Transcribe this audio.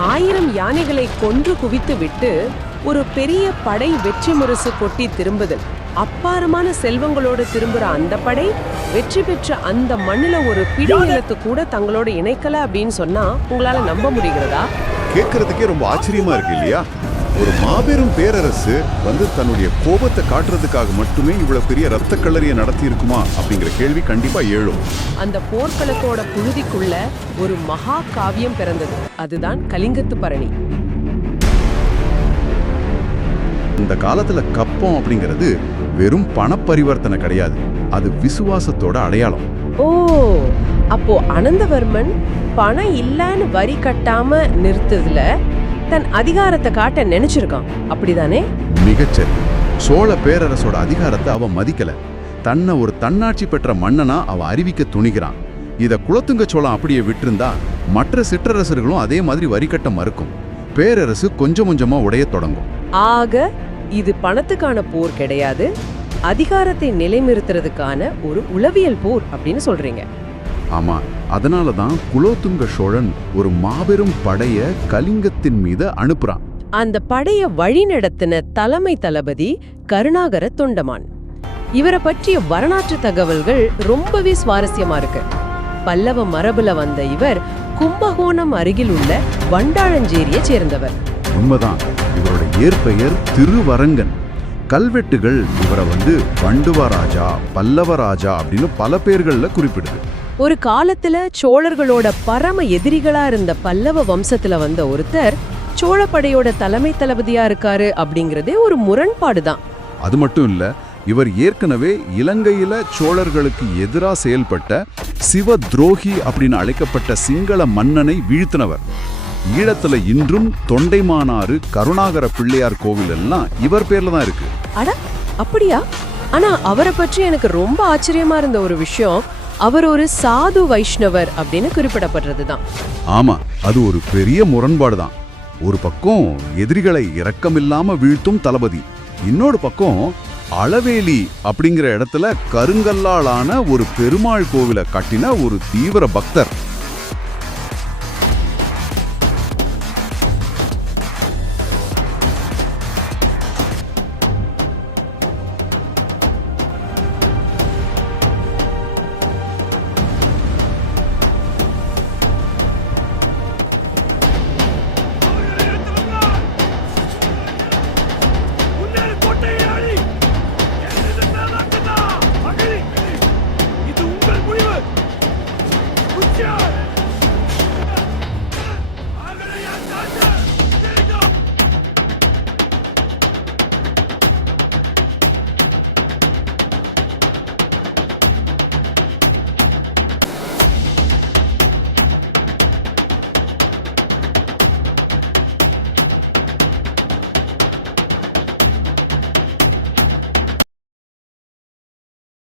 1000 யானைகளை கொன்று குவித்து விட்டு ஒரு பெரிய படை வெற்றி முரசு கொட்டி திரும்புதல். அப்பாரமான செல்வங்களோடு திரும்புற அந்த படை வெற்றி பெற்ற அந்த மண்ணுல ஒரு பிடி நிலத்து கூட தங்களோட இணைக்கல அப்படின்னு சொன்னா உங்களால நம்ப முடிகிறதா? கேட்கறதுக்கே ரொம்ப ஆச்சரியமா இருக்கு இல்லையா? ஒரு மாபெரும் பேரரசு தன்னுடைய கோபத்தை காட்டுறதுக்காக மட்டுமே இவ்வளவு பெரிய ரத்த களரியை நடத்தி இருக்குமா அப்படிங்கிற கேள்வி கண்டிப்பா எழும். அந்த போர்க்களத்தோட புழுதிக்குள்ள ஒரு மகா காவியம் பிறந்தது. அதுதான் கலிங்கத்து பரணி. இந்த காலத்துல கப்பம் அப்படிங்கிறது வெறும் பணப்பரிவர்த்தனை கிடையாது, அது விசுவாசத்தோட அடையாளம். ஓ, அப்போ அனந்தவர்மன் பணம் இல்லன்னு வரி கட்டாம நிறுத்ததுல தன் அதிகாரத்தை காட்ட நினைச்சிருக்கான், அப்படிதானே? மிகச்சரி. சோழ பேரரசோட அதிகாரத்தை அவ மதிக்கல. தன்னை ஒரு தன்னாட்சி பெற்ற மன்னனா அவ அறிவிக்க துணிகிறான். இத குலத்துங்க சோழம் அப்படியே விட்டிருந்தா மற்ற சிற்றரசர்களும் அதே மாதிரி வரி கட்ட மறுக்கும். பேரரசு கொஞ்சம் கொஞ்சமா உடைய தொடங்கும். ஆக இது பணத்துக்கான போர் கிடையாது, அதிகாரத்தை நிலைநிறுத்துறதுக்கான ஒரு உளவியல் போர் அப்படின்னு சொல்றீங்க. ஆமா, அதனாலதான் குலோத்துங்க சோழன் ஒரு மாபெரும் படைய கலிங்கத்தின் மீது அனுப்புறான். அந்த படைய வழிநடத்தின தலைமை தளபதி கருணாகர தொண்டமான். இவரை பற்றிய வரலாற்று தகவல்கள் ரொம்பவே சுவாரஸ்யமா இருக்கு. பல்லவ மரபுல வந்த இவர் கும்பகோணம் அருகில் உள்ள வண்டாளஞ்சேரியை சேர்ந்தவர். உண்மைதான். இவரோட இயற்பெயர் திருவரங்கன். கல்வெட்டுகள் இவரை வண்டுவராஜா, பல்லவராஜா அப்படின்னு பல பேர்கள்ல குறிப்பிடுது. ஒரு காலத்துல சோழர்களோட பரம எதிரிகளா இருந்த பல்லவ வம்சத்துல வந்த ஒருத்தர் சோழப்படையோட தலைமை தளபதியா இருக்காரு அப்படிங்கறதே ஒரு முரண்பாடுதான். அது மட்டும் இல்ல, இவர் ஏற்கனவே இலங்கையில சோழர்களுக்கு எதிரா செயல்பட்ட சிவ துரோகி அப்படின்னு அழைக்கப்பட்ட சிங்கள மன்னனை வீழ்த்தினவர். ஈழத்துல இன்றும் தொண்டைமானாறு, கருணாகர பிள்ளையார் கோவில் எல்லாம் இவர் பேர்ல தான் இருக்கு. அட, அப்படியா? ஆனா அவரை பற்றி எனக்கு ரொம்ப ஆச்சரியமா இருந்த ஒரு விஷயம், அவர் ஒரு சாது வைஷ்ணவர் அப்படின்னு குறிப்பிடப்படுறதுதான். ஆமா, அது ஒரு பெரிய முரண்பாடு தான். ஒரு பக்கம் எதிரிகளை இரக்கமில்லாம வீழ்த்தும் தளபதி, இன்னொரு பக்கம் அளவேலி அப்படிங்கிற இடத்துல கருங்கல்லாலான ஒரு பெருமாள் கோவிலை கட்டின ஒரு தீவிர பக்தர்.